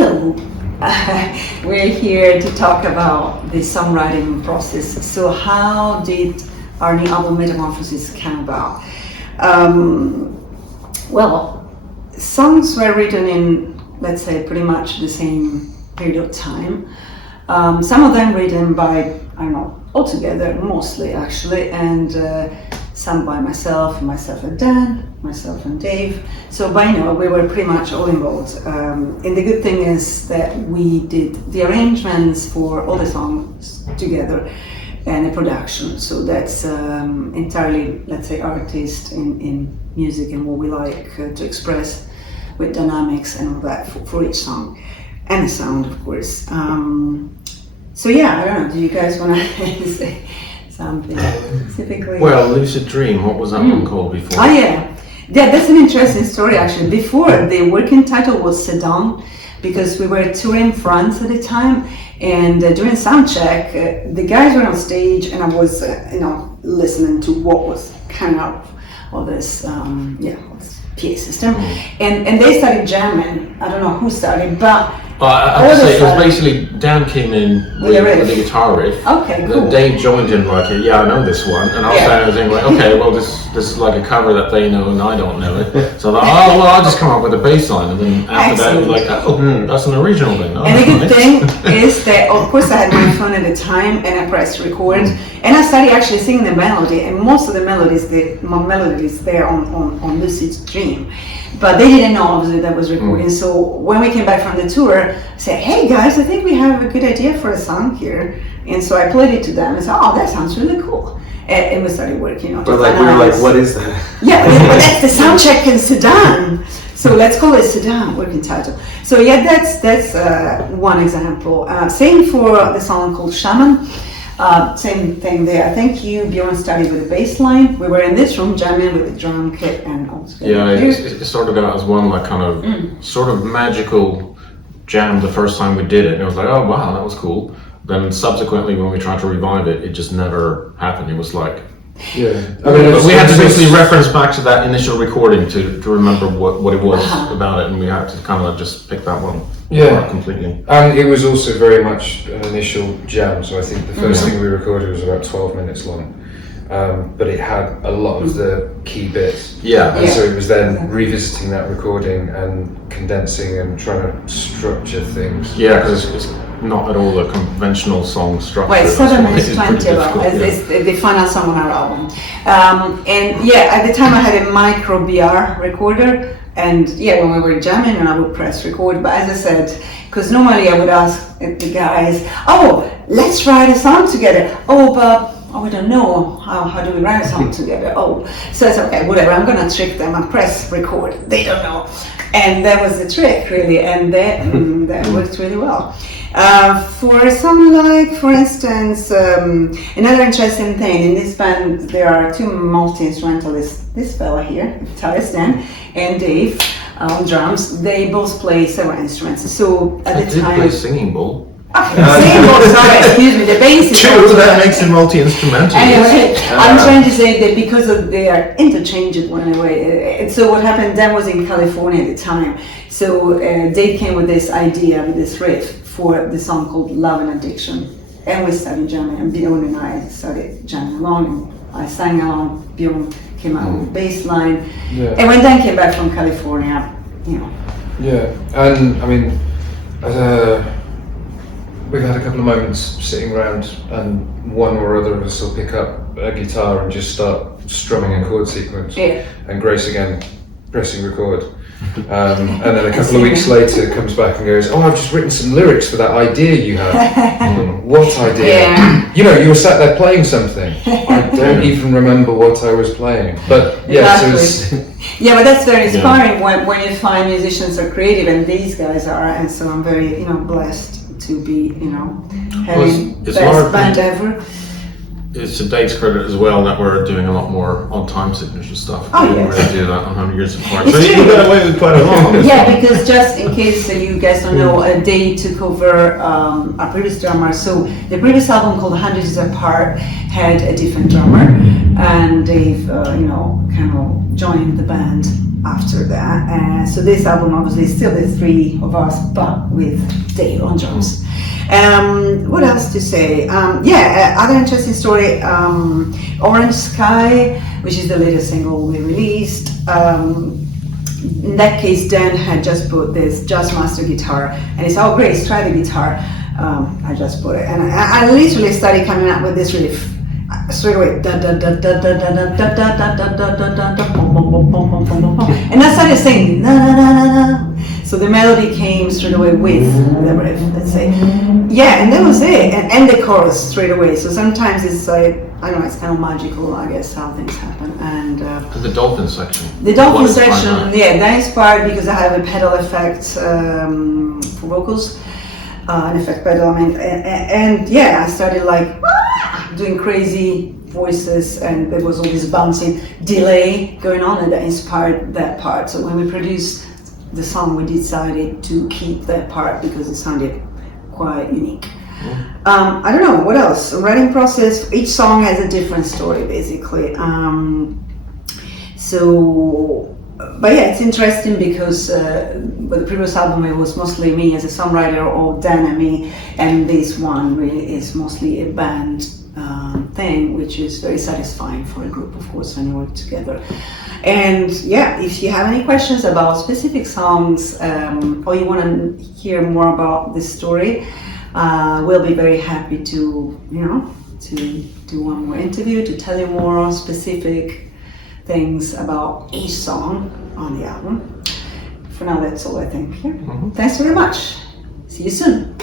Hello, we're here to talk about the songwriting process. So how did our new album Metamorphosis come about? Well, songs were written in, let's say, pretty much the same period of time. Some of them written by, I don't know, all together, mostly actually, and some by myself and Dan, myself and Dave. So by now we were pretty much all involved. And the good thing is that we did the arrangements for all the songs together and the production. So that's entirely, let's say, artist in music and what we like to express with dynamics and all that for each song. And the sound, of course. So yeah, I don't know, do you guys want to say something specifically? Well, Lucid Dream, what was that one called before? Oh yeah, that's an interesting story actually. Before, the working title was Sedan, because we were touring France at the time, and during sound check, the guys were on stage and I was, listening to what was coming out of this, PA system, and they started jamming. I don't know who started, but I have to say, it was basically Dan came in with the guitar riff. Okay, cool. Dave joined in like, I know this one, and I was saying like, okay, well this is like a cover that they know and I don't know it. So I thought, I'll just come up with a bass line, and then after that it was like, that's an original thing. And the good thing is that, of course, I had my phone at the time and I pressed record, and I started actually singing the melody, and most of the melodies, my melody is there on Lucid Dream. But they didn't know obviously that was recording. So when we came back from the tour, I said, hey guys, I think we have a good idea for a song here. And so I played it to them and said, oh, that sounds really cool. And we started working on it. But we were like, what is that? Yeah, but that's the sound check in Sedan. So let's call it Sedan, working title. So yeah, that's one example. Same for the song called Shaman. Same thing there. I think Bjorn, started with a bass line. We were in this room jamming with the drum kit and all. Yeah, it started out as one like kind of sort of magical jam the first time we did it. And it was like, oh wow, that was cool. Then subsequently when we tried to revive it, it just never happened. It was like, but we had to basically reference back to that initial recording to remember what it was about it, and we had to kind of just pick that one apart completely. And it was also very much an initial jam, so I think the first thing we recorded was about 12 minutes long. But it had a lot of the key bits. And so it was then revisiting that recording and condensing and trying to structure things. Yeah, because it's not at all a conventional song structure. Well, 7 minutes 20 is the final song on our album. And yeah, at the time I had a micro BR recorder, and when we were jamming and I would press record, but as I said, because normally I would ask the guys, let's write a song together. But we don't know, how do we write a song together? So it's okay, whatever, I'm gonna trick them and press record. They don't know. And that was the trick really, and that worked really well. For a song like, for instance, another interesting thing, in this band there are two multi-instrumentalists, this fella here, guitarist Dan, and Dave on drums. They both play several instruments. So at the time... They play singing bowl. Singing bowl, sorry, excuse me, the bass is... That makes it multi-instrumental. Anyway, I'm trying to say that because they are interchangeable in a way. And so what happened, Dan was in California at the time. So Dave came with this idea, with this riff for the song called Love and Addiction. And we started jamming, and Bjorn and I started jamming along, and I sang along. Bjorn came out with bass line. And when Dan came back from California, Yeah, and I mean, we've had a couple of moments sitting around and one or other of us will pick up a guitar and just start strumming a chord sequence. And Grace again pressing record. And then a couple of weeks later comes back and goes, I've just written some lyrics for that idea you had. What idea? You were sat there playing something. I don't even remember what I was playing. But but that's very inspiring when you find musicians are creative, and these guys are, and so I'm very blessed to be having the best band ever. It's to Dave's credit as well that we're doing a lot more on-time signature stuff. We didn't really do that on 100 Years Apart. So you got away with quite a lot on this one. Because just in case you guys don't know, Dave took over our previous drummer. So the previous album called 100 Years Apart had a different drummer, and Dave, kind of joined the band after that. So this album obviously is still the three of us, but with Dave on drums. What else to say? Other interesting story, Orange Sky, which is the latest single we released. In that case, Dan had just put this Jazzmaster guitar, and he said, "Oh, Grace, try the guitar." I just put it, and I literally started coming up with this riff straight away, da da da da da da da da da da da da da da, and I started singing, na na na na na. So the melody came straight away with the riff, let's say. Yeah, and that was it, and the chorus straight away. So sometimes it's like, I don't know, it's kind of magical, I guess, how things happen. And the dolphin section. The dolphin section, yeah, that inspired because I have a pedal effect for vocals, an effect pedal, and yeah, I started like doing crazy voices, and there was all this bouncing delay going on, and that inspired that part. So when we produced the song, we decided to keep that part because it sounded quite unique. I don't know what else. Writing process. Each song has a different story, basically. But yeah, it's interesting because with the previous album it was mostly me as a songwriter, or Dan and me, and this one really is mostly a band thing, which is very satisfying for a group, of course, when you work together. And yeah, if you have any questions about specific songs, or you want to hear more about this story, we'll be very happy to do one more interview to tell you more specific things about each song on the album. For now, that's all I think. Yeah. Thanks very much. See you soon.